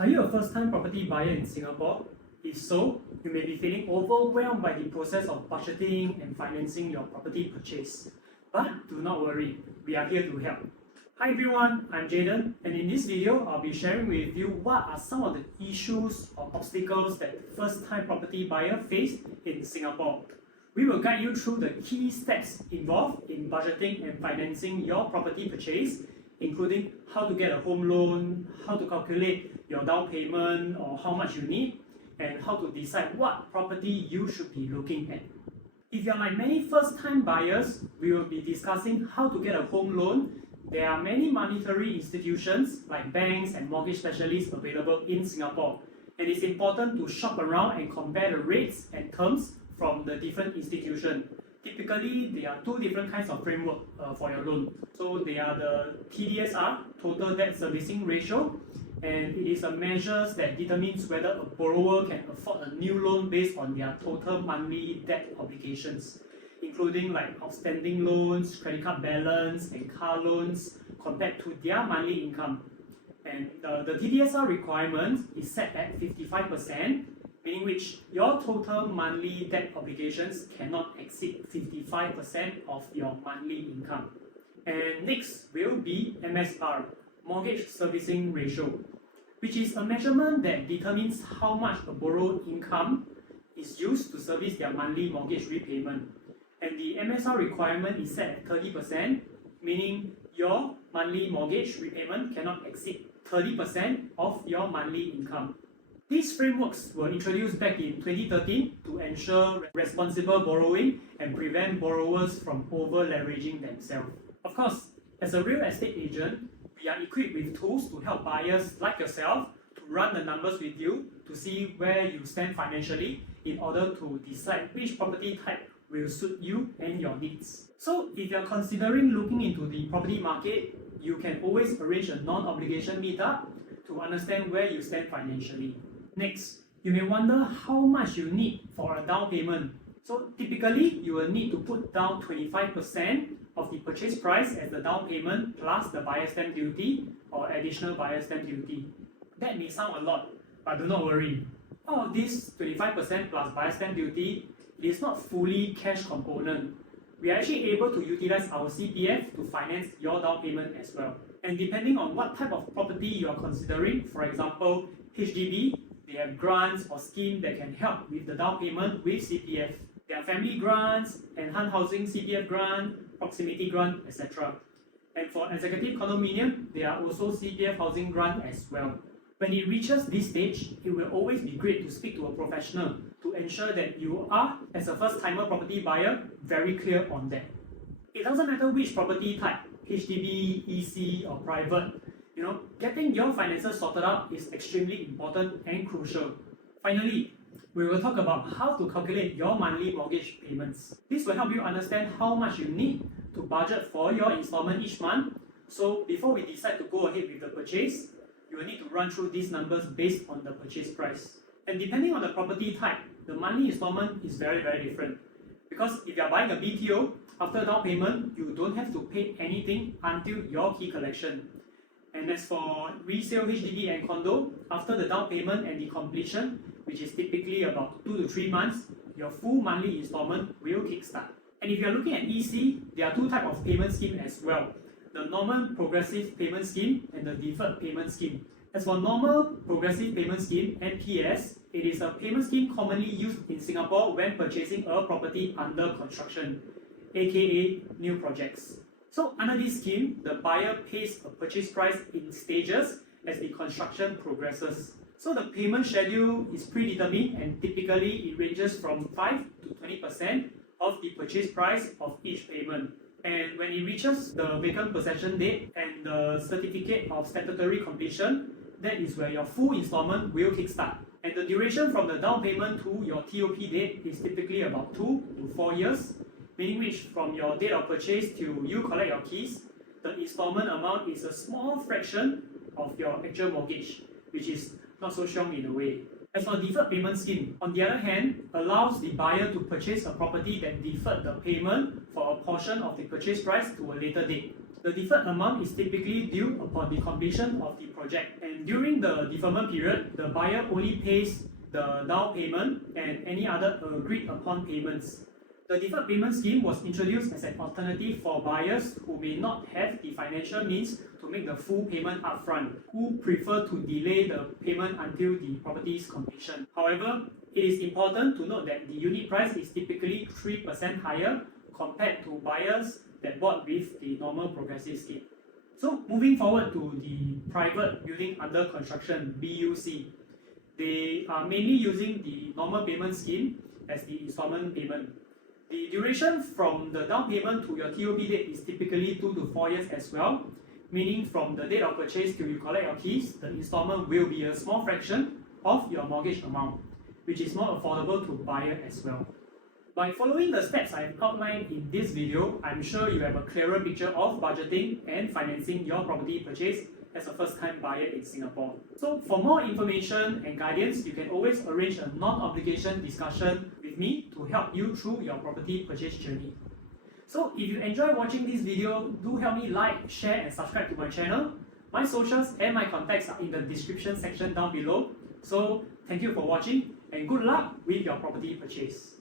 Are you a first-time property buyer in Singapore? If so, you may be feeling overwhelmed by the process of budgeting and financing your property purchase. But do not worry, we are here to help. Hi everyone, I'm Jayden, and in this video, I'll be sharing with you what are some of the issues or obstacles that first-time property buyer face in Singapore. We will guide you through the key steps involved in budgeting and financing your property purchase, including how to get a home loan, how to calculate your down payment or how much you need, and how to decide what property you should be looking at. If you're like many first-time buyers, we will be discussing how to get a home loan. There are many monetary institutions like banks and mortgage specialists available in Singapore, and it's important to shop around and compare the rates and terms from the different institutions. Typically, there are two different kinds of framework for your loan. So they are the TDSR, Total Debt Servicing Ratio, and it is a measure that determines whether a borrower can afford a new loan based on their total monthly debt obligations, including like outstanding loans, credit card balance, and car loans compared to their monthly income. And the TDSR requirement is set at 55%, meaning which your total monthly debt obligations cannot exceed 55% of your monthly income. And next will be MSR, Mortgage Servicing Ratio, which is a measurement that determines how much a borrower's income is used to service their monthly mortgage repayment. And the MSR requirement is set at 30%, meaning your monthly mortgage repayment cannot exceed 30% of your monthly income. These frameworks were introduced back in 2013 to ensure responsible borrowing and prevent borrowers from over-leveraging themselves. Of course, as a real estate agent, we are equipped with tools to help buyers like yourself to run the numbers with you to see where you stand financially in order to decide which property type will suit you and your needs. So if you're considering looking into the property market, you can always arrange a non-obligation meetup to understand where you stand financially. Next, you may wonder how much you need for a down payment. So typically, you will need to put down 25% of the purchase price as the down payment plus the buyer's stamp duty or additional buyer's stamp duty. That may sound a lot, but do not worry. Out of this 25% plus buyer's stamp duty, it is not fully cash component. We are actually able to utilize our CPF to finance your down payment as well. And depending on what type of property you are considering, for example, HDB, they have grants or schemes that can help with the down payment with CPF. There are family grants, enhanced housing CPF grant, proximity grant, etc. And for executive condominium, there are also CPF housing grant as well. When it reaches this stage, it will always be great to speak to a professional to ensure that you are, as a first-timer property buyer, very clear on that. It doesn't matter which property type, HDB, EC, or private, getting your finances sorted out is extremely important and crucial. Finally, we will talk about how to calculate your monthly mortgage payments. This will help you understand how much you need to budget for your installment each month. So before we decide to go ahead with the purchase, you will need to run through these numbers based on the purchase price. And depending on the property type, the monthly installment is very, very different. Because if you are buying a BTO, after down payment, you don't have to pay anything until your key collection. And as for resale HDB and condo, after the down payment and the completion, which is typically about 2 to 3 months, your full monthly installment will kickstart. And if you are looking at EC, there are two types of payment scheme as well. The normal progressive payment scheme and the deferred payment scheme. As for normal progressive payment scheme, NPS, it is a payment scheme commonly used in Singapore when purchasing a property under construction, aka new projects. So under this scheme, the buyer pays a purchase price in stages as the construction progresses. So the payment schedule is predetermined and typically it ranges from 5 to 20% of the purchase price of each payment. And when it reaches the vacant possession date and the certificate of statutory completion, that is where your full installment will kickstart. And the duration from the down payment to your TOP date is typically about 2 to 4 years, meaning which from your date of purchase till you collect your keys, the installment amount is a small fraction of your actual mortgage, which is not so strong in a way. As for deferred payment scheme, on the other hand, allows the buyer to purchase a property that deferred the payment for a portion of the purchase price to a later date. The deferred amount is typically due upon the completion of the project, and during the deferment period, the buyer only pays the down payment and any other agreed upon payments. The deferred payment scheme was introduced as an alternative for buyers who may not have the financial means to make the full payment upfront, who prefer to delay the payment until the property's completion. However, it is important to note that the unit price is typically 3% higher compared to buyers that bought with the normal progressive scheme. So moving forward to the private building under construction, BUC, they are mainly using the normal payment scheme as the installment payment. The duration from the down payment to your TOP date is typically 2 to 4 years as well, meaning from the date of purchase till you collect your keys, the installment will be a small fraction of your mortgage amount, which is more affordable to buyer as well. By following the steps I have outlined in this video, I'm sure you have a clearer picture of budgeting and financing your property purchase as a first-time buyer in Singapore. So for more information and guidance, you can always arrange a non-obligation discussion with me to help you through your property purchase journey. So if you enjoy watching this video, do help me like, share and subscribe to my channel. My socials and my contacts are in the description section down below. So thank you for watching and good luck with your property purchase.